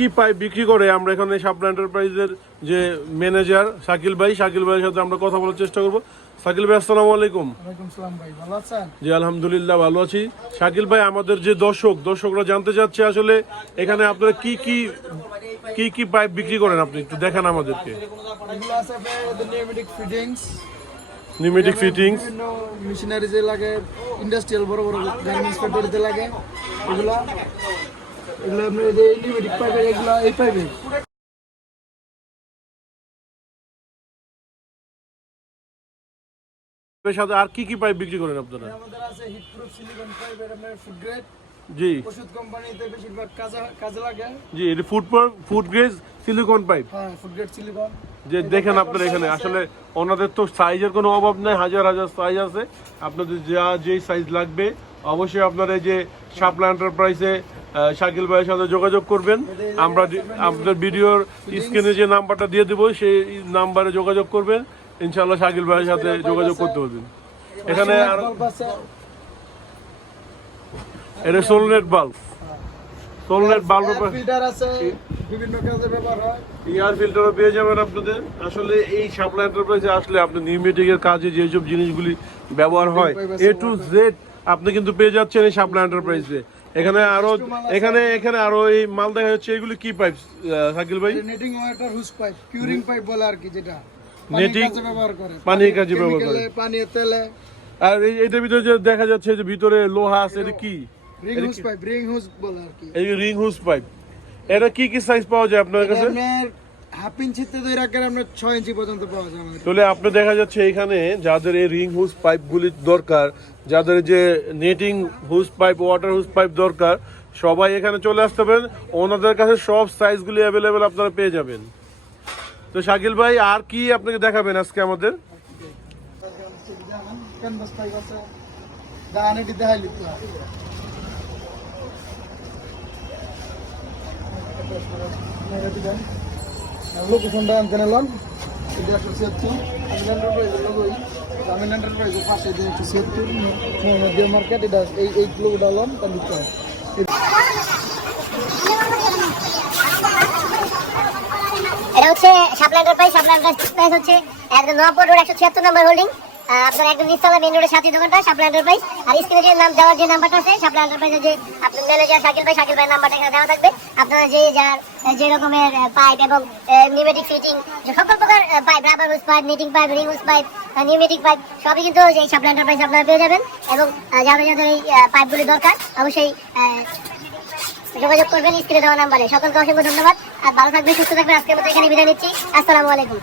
কি পাইপ বিক্রি করে আমরা এখানে শাপলা এন্টারপ্রাইজের যে ম্যানেজার শাকিল ভাইয়ের সাথে আমরা কথা বলার চেষ্টা করব। শাকিল ভাই, আসসালামু আলাইকুম। ওয়ালাইকুম সালাম ভাই, ভালো আছেন? জি আলহামদুলিল্লাহ ভালো আছি। শাকিল ভাই, আমাদের যে দর্শকরা জানতে চাচ্ছে আসলে এখানে আপনারা কি পাইপ বিক্রি করেন, আপনি একটু দেখান আমাদেরকে। এগুলো আছে আপনার নিউমেটিক ফিটিংস, নিউমেটিক ফিটিংস, বিভিন্ন মেশিনারি যে লাগে, ইন্ডাস্ট্রিয়াল বড় বড় গার্মেন্টস ফ্যাক্টরিতে লাগে এগুলো আপনার এই নিউমেটিক পাইপের এগুলো এই পাইপের সাথে আর কি পাইপ বিক্রি করেন আপনারা? আমাদের আছে হিট প্রুফ সিলিকন পাইপের আপনার ফুড গ্রেড। জি, ওষুধ কোম্পানিতে বেশিরভাগ কাজে লাগে। জি, এটা ফুড গ্রেড সিলিকন পাইপ। হ্যাঁ, ফুড গ্রেড সিলিকন। যে দেখেন আপনারা এখানে আসলে ওনাদের তো সাইজের কোনো অভাব নেই, হাজার হাজার সাইজ আছে। আপনাদের যেই সাইজ লাগবে অবশ্যই আপনারা এই যে শাপলা এন্টারপ্রাইজে শাকিল ভাইয়ের সাথে যোগাযোগ করবেন। আমরা আপনাদের ভিডিওর স্ক্রিনে যে নাম্বারটা দিয়ে দেবো সেই নাম্বারে যোগাযোগ করবেন, ইনশাআল্লাহ শাকিল ভাইয়ের সাথে যোগাযোগ করতে পারবেন। এখানে এটা সোলনেট বাল্ব ফিল্টার আছে, বিভিন্ন কাজে ব্যবহার হয়। এয়ার ফিল্টারও পেয়ে যাবেন আপনাদের। আসলে এই শাপলা এন্টারপ্রাইজে আসলে আপনি নিউমেটিকের কাজে যেসব জিনিসগুলি ব্যবহার হয় A to Z আপনি কিন্তু পেয়ে যাচ্ছেন এই শাপলা এন্টারপ্রাইজে। এখানে আরো এই মাল দেখা যাচ্ছে। এগুলি কি পাইপ শাকিল ভাই? নেটিং ওয়াটার হুস পাইপ, কিউরিং পাইপ বলে আর কি, যেটা নেটিং ব্যবহার করে, পানির কাজে ব্যবহার করে। পানি তেলে। আর এটার ভিতরে যে দেখা যাচ্ছে যে ভিতরে লোহা আছে, এটা কি? রিং হুস পাইপ, রিং হুস বলে আর কি। এই রিং হুস পাইপ, এটা কি সাইজ পাওয়া যায় আপনার কাছে? আপনার হাফ ইঞ্চি থেকে রাখেন আপনার 6 ইঞ্চি পর্যন্ত পাওয়া যায় আমাদের। তাহলে আপনি দেখা যাচ্ছে এখানে যাদের এই রিং হুস পাইপগুলি দরকার, যাদের যে নেটিং হুস পাইপ, ওয়াটার হুস পাইপ দরকার, সবাই এখানে চলে আসতে পারেন। ওনাদের কাছে সব সাইজগুলি অ্যাভেলেবেল আপনারা পেয়ে যাবেন। তো শাকিল ভাই, আর কি আপনাকে দেখাবেন আজকে আমাদের? ক্যানভাস পাইপ আছে, দানে দিতে হয় লিখতে হয়। লোকেশনটা আনতে নিলাম, এটা 176 আমি এন্টারপ্রাইজের পাশে যে 176 নদীয়া মার্কেট, এটা এই কিলোটা হলাম তার দিতে হয়। এটা হচ্ছে শাপলা এন্টারপ্রাইজ হচ্ছে একদম নবাবপুর রোড 176 নম্বর হোল্ডিং। আপনার একদম নিচতলা মেইন রোডের সাথে দোকানটা শাপলা এন্টারপ্রাইজ। আর স্ক্রিনে যে নাম দেওয়ার যে নাম্বারটা আছে শাপলা এন্টারপ্রাইজের, যে আপনার ম্যানেজার শাকিল ভাই নাম্বারটা এখানে দেওয়া থাকবে। আপনারা যে রকমের পাইপ এবং নিউমেটিক ফিটিং, যে সকল প্রকার পাইপ, রাবার হুস পাইপ, নিটিং পাইপ, রিং হুস পাইপ, নিউমেটিক পাইপ, সবই কিন্তু এই শাপলা এন্টারপ্রাইজ আপনারা পেয়ে যাবেন। এবং যাদের এই পাইপগুলি দরকার অবশ্যই যোগাযোগ করবেন স্ক্রিনে দেওয়া নাম্বারে। সকলকে অসংখ্য ধন্যবাদ। আর ভালো থাকবেন, সুস্থ থাকবেন। আজকের মতো এখানে বিদায় নিচ্ছি। আসসালামু আলাইকুম।